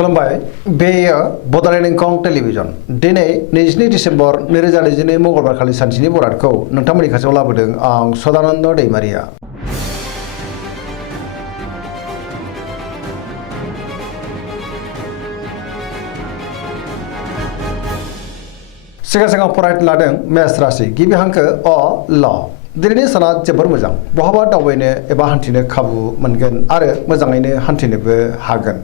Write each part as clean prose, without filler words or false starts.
खुलुमबाय बेयो बड'लेण्ड इंखं टेलिभिजन दिनै 22 डिसेम्बर 2022 मंगलबार खालि सानसेनि बरादखौ नोंथांमोननि खाथियाव लाबोदों आं सदानन्द दैमारिया। सिगां फरायनो लादों मेष राशि गिबि हांखो अ ल दिनैनि साना जोबोर मोजां बहाबा दावबायनो एबा हान्थिनो खाबु मोनगोन आरो मोजाङैनो हान्थिनोबो हागोन।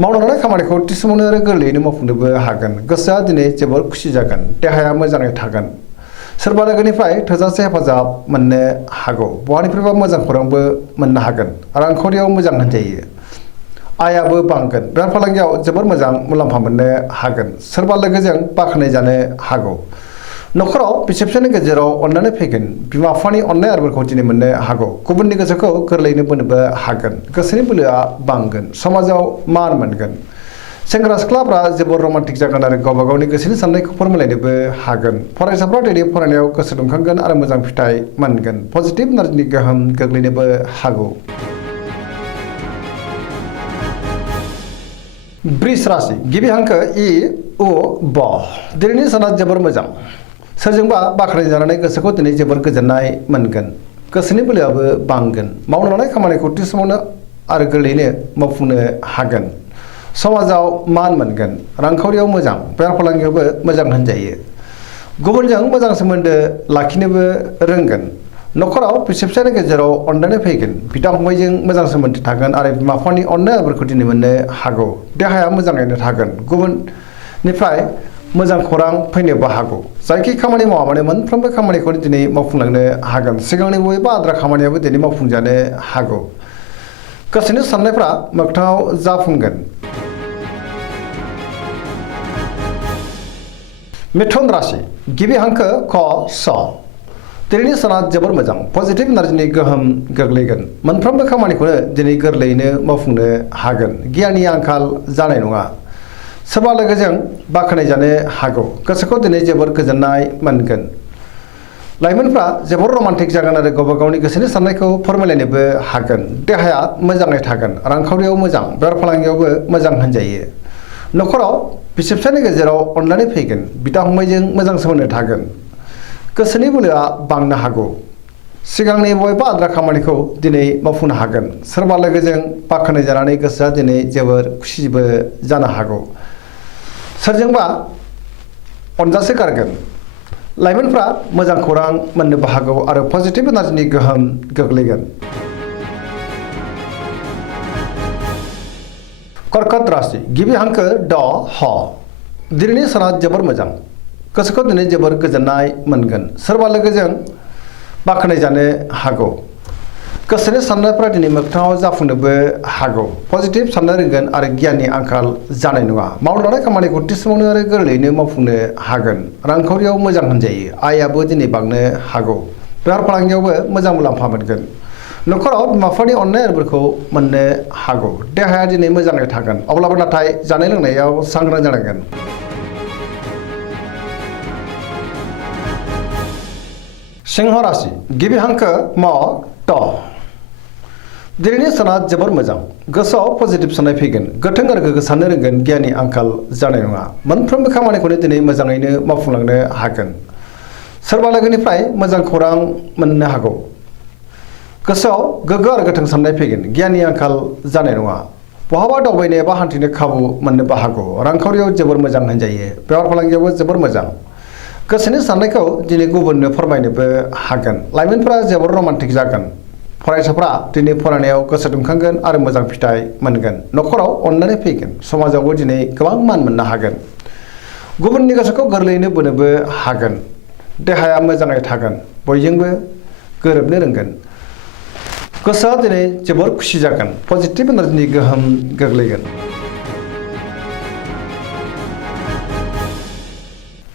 मावनो लानाय खामानिखौ थि समावनो आरो गोरलैयैनो मावफुंनोबो हागोन। गोसोआ दिनै जोबोर खुसि जागोन। देहाया मोजाङै थागोन। सोरबा लोगोनिफ्राय थोजासे हेफाजाब मोननो हागौ। बहानिफ्रायबा मोजां खौरांबो मोननो हागोन। रांखावरियाव मोजां होनजायो। आयाबो बांगोन। बेफार फालांगियाव जोबोर मोजां मुलाम्फा मोननो हागोन। सोरबा लोगोजों बाख्नाय जानो हागौ। न'खराव बिसि-फिसायनि गेजेराव अननानै फैगोन। बिमा-बिफानि अननाय आरो बोरखौ दिनै मोननो हागौ। गुबुननि गोसोखौ गोरलैयैनो बोनोबो हागोन। गोसोनि बोलोआ बांगोन। समाजाव मान मोनगोन। सेंग्रा-सिख्लाफ्रा जोबोर रमान्टिक जागोन आरो गावबा गावनि गोसोनि साननायखौ फोरमायलायनोबो हागोन। फरायसाफ्रा दिनै फरायनायाव गोसो दुंखांगोन आरो मोजां फिथाइ मोनगोन। पजिटिभ एनार्जिनि गोहोम गोग्लैनोबो हागौ। वृष राशि गिबि हांखो इ उ ब दिनैनि साना जोबोर मोजां। सोरजोंबा बाख्नायजानानै गोसोखौ दिनै जोबोर गोजोननाय मोनगोन। गोसोनि बोलोआबो बांगोन। मावनो लानाय खामानिखौ थि समावनो आरो गोरलैयैनो मावफुंनो हागोन। समाजाव मान मोनगोन। रांखावरियाव मोजां। बेफार फालांगियावबो मोजां होनजायो। गुबुनजों मोजां सोमोन्दो लाखिनोबो रोंगोन। न'खराव बिसि-फिसायनि गेजेराव अनलायनाय फैगोन। बिदा-फंबायजों मोजां सोमोन्दो थागोन आरो बिमा-बिफानि अननाय आबोरखौ दिनै मोननो हागौ। देहाया मोजाङैनो थागोन। गुबुननिफ्राय मोजां खौरां फैनोबो हागौ। जायखि खामानि मावा मानो मोनफ्रोमबो खामानिखौनो दिनै मावफुंलांनो हागोन। सिगांनि बबेबा आद्रा खामानियाबो दिनै मावफुंजानो हागौ। गोसोनि साननायफ्रा मोगथाङाव जाफुंगोन। मिथुन राशि गिबि हांखो क स दिनैनि साना जोबोर मोजां। पजिटिभ एनार्जिनि गोहोम गोग्लैगोन। मोनफ्रोमबो खामानिखौनो दिनै गोरलैयैनो मावफुंनो हागोन। गियाननि आंखाल जानाय नङा। सोरबा लोगोजों बाख्नाय जानो हागौ। गोसोखौ दिनै जोबोर गोजोननाय मोनगोन। लाइमोनफ्रा जोबोर रमान्टिक जागोन आरो गावबा गावनि गोसोनि साननायखौ फोरमायलायनोबो हागोन। देहाया मोजाङै थागोन। रांखावरियाव मोजां। बेफार फालांगियावबो मोजां होनजायो। न'खराव बिसि-फिसायनि गेजेराव अनलायनाय फैगोन। बिदा-फंबायजों मोजां सोमोन्दो थागोन। गोसोनि बोलोआ बांनो हागौ। सिगांनि बबेबा आद्रा खामानिखौ दिनै मावफुंनो हागोन। सोरबा लोगोजों बाख्नाय जानानै गोसोआ दिनै जोबोर खुसिबो जानो हागौ। सोरजोंबा अनजासे गारगोन। लाइमोनफ्रा मोजां खौरां मोननोबो हागौ आरो पजिटिभ एनार्जिनि गोहोम गोग्लैगोन। कर्कट राशि गिबि हांखो ड ह दिनैनि साना जोबोर मोजां। गोसोखौ दिनै जोबोर गोजोननाय मोनगोन। सोरबा लोगोजों बाख्नाय जानो हागौ। गोसोनि साननायफ्रा दिनै मोगथाङाव जाफुंनोबो हागौ। पजिटिभ साननो रोंगोन आरो गियाननि आंखाल जानाय नङा। मावनो लानाय खामानिखौ थि समावनो आरो गोरलैयैनो मावफुंनो हागोन। रांखावरियाव मोजां होनजायो। आयाबो दिनै बांनो हागौ। बेफार फालांगियावबो मोजां मुलाम्फा मोनगोन। न'खराव बिमा-बिफानि अननाय आरो बोरखौ मोननो हागौ। देहाया दिनै मोजाङै थागोन। अब्लाबो नाथाय जानाय लोंनायाव सांग्रां जानांगोन। सिंह राशि गिबि हांखो म ट दिनैनि साना जोबोर मोजां। गोसोआव पजिटिभ साननाय फैगोन। गोथों आरो गोग्गो साननो रोंगोन। गियाननि आंखाल जानाय नङा। मोनफ्रोमबो खामानिखौनो दिनै मोजाङैनो मावफुंलांनो हागोन। सोरबा लोगोनिफ्राय मोजां खौरां मोननो हागौ। गोसोआव गोग्गो आरो गोथों साननाय फैगोन। गियाननि आंखाल जानाय नङा। बहाबा दावबायनो एबा हान्थिनो खाबु मोननोबो हागौ। रांखावरियाव जोबोर मोजां होनजायो। बेफार फालांगियावबो जोबोर मोजां। गोसोनि साननायखौ दिनै गुबुननो फोरमायनोबो हागोन। लाइमोनफ्रा जोबोर रमान्टिक जागोन। फरायसाफ्रा दिनै फरायनायाव गोसो दुंखांगोन आरो मोजां फिथाइ मोनगोन। न'खराव अननानै फैगोन। समाजावबो दिनै गोबां मान मोननो हागोन। गुबुननि गोसोखौ गोरलैयैनो बोनोबो हागोन। देहाया मोजाङै थागोन। बयजोंबो गोरोबनो रोंगोन। गोसोआ दिनै जोबोर खुसि जागोन। पजिटिभ एनार्जिनि गोहोम गोग्लैगोन।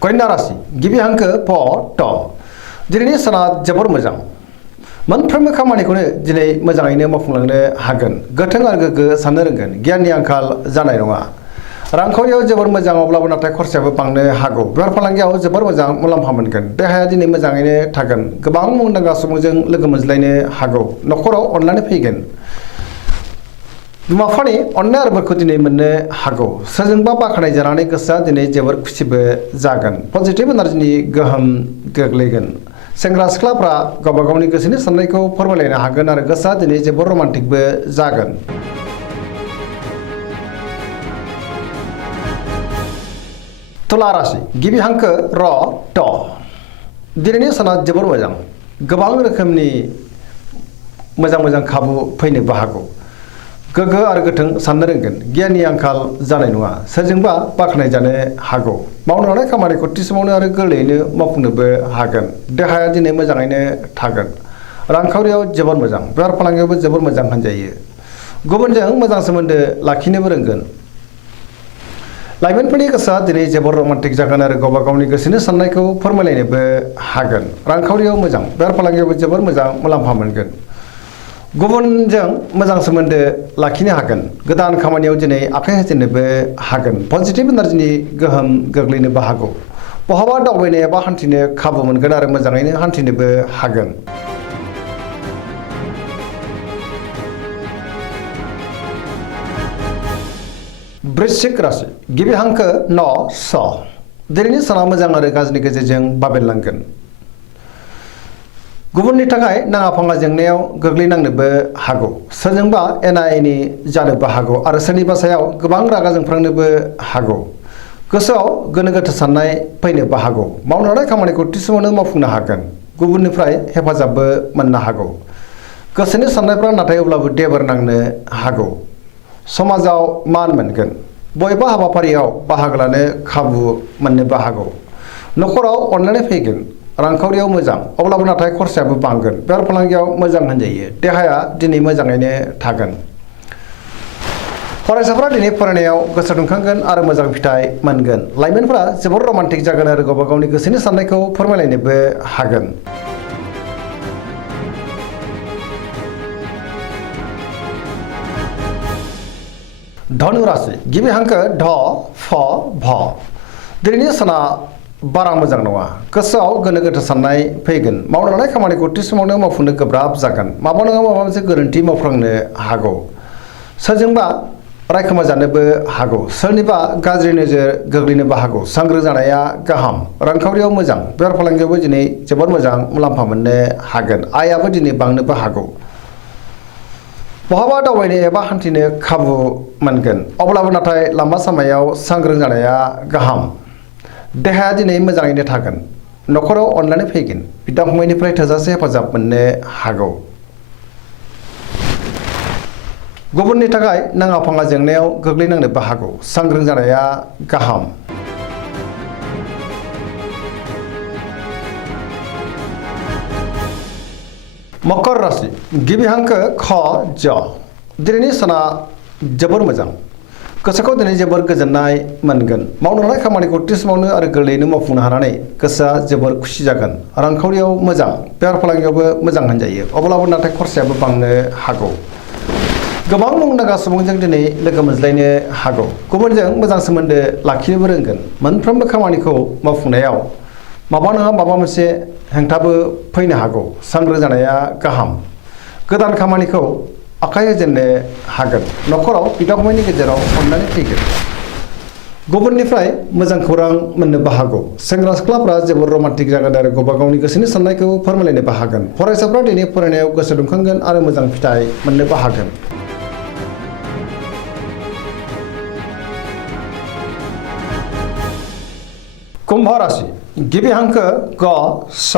कन्या राशि गिबि हांखो प ट दिनैनि साना जोबोर मोजां। मोनफ्रोमबो खामानिखौनो दिनै मोजाङैनो मावफुंलांनो हागोन। गोथों आरो गोग्गो साननो रोंगोन। गियाननि आंखाल जानाय नङा। रांखावरियाव जोबोर मोजां अब्लाबो नाथाय खरसायाबो बांनो हागौ। बेफार फालांगियाव जोबोर मोजां मुलाम्फा मोनगोन। देहाया दिनै मोजाङैनो थागोन। गोबां मुंदांखा सुबुंजों लोगो मोनज्लायनो हागौ। न'खराव अनलायनाय फैगोन। बिमा बिफानि अननाय आरो बोरखौ दिनै मोननो हागौ सोरजोंबा बाख्नाय जानानै गोसोआ दिनै जोबोर खुसिबो जागोन पजिटिभ एनार्जिनि गोहोम गोग्लैगोन सेंग्रा सिख्लाफ्रा गावबा गावनि गोसोनि साननायखौ फोरमायलायनो हागोन आरो गोसोआ दिनै जोबोर रमान्टिकबो जागोन। तुला राशि गिबि हांखो र ट दिनैनि साना जोबोर मोजां गोबां रोखोमनि मोजां खाबु फैनोबो हागौ गोग्गो आरो गोथों साननो रोंगोन गियाननि आंखाल जानाय नङा सोरजोंबा बाख्नाय जानो हागौ मावनो हानाय खामानिखौ थि समावनो आरो गोरलैयैनो मावफुंनोबो हागोन देहाया दिनै मोजाङैनो थागोन रांखावरियाव जोबोर मोजां बेफार फालांगियावबो जोबोर मोजां होनजायो गुबुनजों मोजां सोमोन्दो लाखिनोबो रोंगोन लाइमोनफोरनि गोसोआ दिनै जोबोर रमान्टिक जागोन आरो गावबा गावनि गोसोनि साननायखौ फोरमायलायनोबो हागोन रांखावरियाव मोजां बेफार फालांगियावबो जोबोर मोजां मुलाम्फा मोनगोन गुबुनजों मोजां सोमोन्दो लाखिनो हागोन गोदान खामानियाव दिनै आखाइ होजेननोबो हागोन पजिटिभ एनार्जिनि गोहोम गोग्लैनोबो हागौ बहाबा दावबायनो एबा हान्थिनो खाबु मोनगोन आरो मोजाङैनो हान्थिनोबो हागोन। वृश्चिक राशि गिबि हांखो न स दिनैनि साना मोजां आरो गाज्रिनि गेजेरजों बाबेनलांगोन गुबुननि थाखाय नाङा फाङा जेंनायाव गोग्लैनांनोबो हागौ सोरजोंबा एना एनि जानोबो हागौ आरो सोरनिबा सायाव गोबां रागा जोंफ्लांनोबो हागौ गोसोआव गोनो गोथो साननाय फैनोबो हागौ मावनो हानाय खामानिखौ थि समावनो मावफुंनो हागोन गुबुननिफ्राय हेफाजाबबो मोननो हागौ गोसोनि साननायफ्रा नाथाय अब्लाबो देबोर नांनो हागौ समाजाव मान मोनगोन बबेबा हाबाफारियाव बाहागो लानो खाबु मोननोबो हागौ न'खराव अनलायनाय फैगोन रांखावरियाव मोजां अब्लाबो नाथाय खरसायाबो बांगोन बेफार फालांगियाव मोजां होनजायो देहाया दिनै मोजाङैनो थागोन फरायसाफ्रा दिनै फरायनायाव गोसो दुंखांगोन आरो मोजां फिथाइ मोनगोन लाइमोनफ्रा जोबोर रमान्टिक जागोन आरो गावबा गावनि गोसोनि साननायखौ फोरमायलायनोबो हागोन। धनु राशि गिबि हांखो ढ फ भ दिनैनि साना बारा मोजां नङा गोसोआव गोनो गोथो साननाय फैगोन मावनो हानाय खामानिखौ थि समावनो मावफुंनो गोब्राब जागोन माबा नङा माबा मोनसे गोरोन्थि मावफ्लांनो हागौ सोरजोंबा रायखोमा जानोबो हागौ सोरनिबा गाज्रि नोजोर गोग्लैनोबो हागौ सांग्रां जानाया गाहाम रांखावरियाव मोजां बेफार फालांगियावबो दिनै जोबोर मोजां मुलाम्फा मोननो हागोन आयाबो दिनै बांनोबो हागौ बहाबा दावबायनो एबा हान्थिनो खाबु मोनगोन अब्लाबो नाथाय लामा सामायाव सांग्रां जानाया गाहाम देहाया दिनै मोजाङैनो थागोन न'खराव अनलायनाय फैगोन बिदा फंबायनिफ्राय थोजासे हेफाजाब मोननो हागौ गुबुननि थाखाय नाङा फाङा जेंनायाव गोग्लैनांनोबो हागौ सांग्रां जानाया गाहाम। मकर राशि गिबि हांखो ख ज दिनैनि साना जोबोर मोजां गोसोखौ दिनै जोबोर गोजोननाय मोनगोन मावनो हानाय खामानिखौ थि समावनो आरो गोरलैयैनो मावफुंनो हानानै गोसोआ जोबोर खुसि जागोन रांखावरियाव मोजां बेफार फालांगियावबो मोजां होनजायो अब्लाबो नाथाय खरसायाबो बांनो हागौ गोबां मुंदांखा सुबुंजों दिनै लोगो मोनज्लायनो हागौ गुबुनजों मोजां सोमोन्दो लाखिनोबो रोंगोन मोनफ्रोमबो खामानिखौ मावफुंनायाव माबा नङा माबा मोनसे हेंथाबो फैनो हागौ सांग्रां जानाया गाहाम गोदान खामानिखौ आखाइ होजेननो हागोन न'खराव बिदा फंबायनि गेजेराव अननानै फैगोन गुबुननिफ्राय मोजां खौरां मोननोबो हागौ सेंग्रा सिख्लाफ्रा जोबोर रमान्टिक जागोन आरो गावबा गावनि गोसोनि साननायखौ फोरमायलायनोबो हागोन फरायसाफ्रा दिनै फरायनायाव गोसो दुंखांगोन आरो मोजां फिथाइ मोननोबो हागोन। कुंभ राशि गिबि हांखो ग स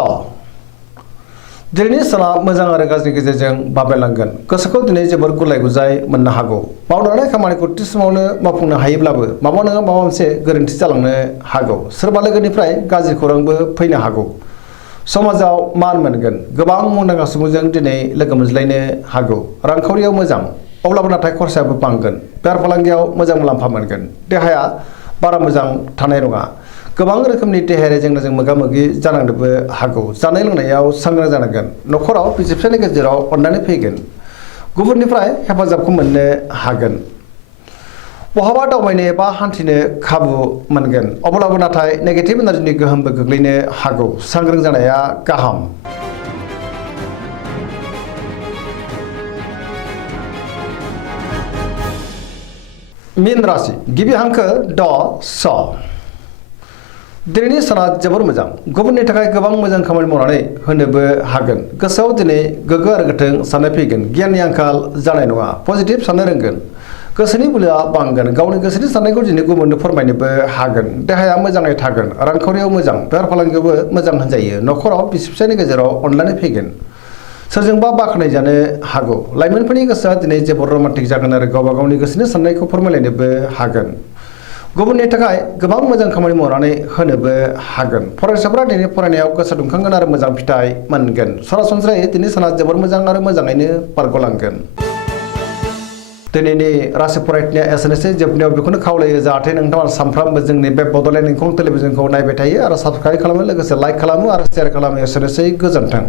दिनैनि साना मोजां आरो गाज्रिनि गेजेरजों बाबेनलांगोन गोसोखौ दिनै जोबोर गुलाय गुजाय मोननो हागौ मावनो हानाय खामानिखौ थि समावनो मावफुंनो हायोब्लाबो माबा नङा माबा मोनसे गोरोन्थि जालांनो हागौ सोरबा लोगोनिफ्राय गाज्रि खौरांबो फैनो हागौ समाजाव मान मोनगोन गोबां मुंदांखा सुबुंजों दिनै लोगो मोनज्लायनो हागौ रांखावरियाव मोजां अब्लाबो नाथाय खरसायाबो बांगोन बेफार फालांगियाव मोजां मुलाम्फा मोनगोन देहाया बारा मोजां थानाय नङा गोबां रोखोमनि देहायारि जेंनाजों मोगा मोगि जानांनोबो हागौ जानाय लोंनायाव सांग्रां जानांगोन न'खराव बिसि फिसायनि गेजेराव अननानै फैगोन गुबुननिफ्राय हेफाजाबखौ मोननो हागोन बहाबा दावबायनो एबा हान्थिनो खाबु मोनगोन अब्लाबो नाथाय नेगेटिभ एनार्जिनि गोहोमबो गोग्लैनो हागौ सांग्रां जानाया गाहाम। मीन राशि गिबि हांखो ड स दिनैनि साना जोबोर मोजां गुबुननि थाखाय गोबां मोजां खामानि मावनानै होनोबो हागोन गोसोआव दिनै गोग्गो आरो गोथों साननाय फैगोन गियाननि आंखाल जानाय नङा पजिटिभ साननो रोंगोन गोसोनि बोलोआ बांगोन गावनि गोसोनि साननायखौ दिनै गुबुननो फोरमायनोबो हागोन देहाया मोजाङै थागोन रांखावरियाव मोजां बेफार फालांगियावबो मोजां होनजायो न'खराव बिसि फिसायनि गेजेराव अनलायनाय फैगोन सोरजोंबा बाख्नाय जानो हागौ लाइमोनफोरनि गोसोआ दिनै जोबोर रमान्टिक जागोन आरो गावबा गावनि गोसोनि साननायखौ फोरमायलायनोबो हागोन गुबुननि थाखाय गोबां मोजां खामानि मावनानै होनोबो हागोन फरायसाफोरा दिनै फरायनायाव गोसो दुंखांगोन आरो मोजां फिथाइ मोनगोन सरासनस्रायै दिनै साना जोबोर मोजां आरो मोजाङैनो बारग'लांगोन दिनैनि राशि फरायनाया एसेनोसै जोबनायाव बेखौनो खावलायो जाहाथे नोंथाङा सानफ्रामबो जोंनि बे बड'लेण्ड इंखं टेलिभिजनखौ नायबाय थायो आरो साबस्क्राइब खालामो लोगोसे लाइक खालामो आरो शेयार खालामो एसेनोसै गोजोन्थों।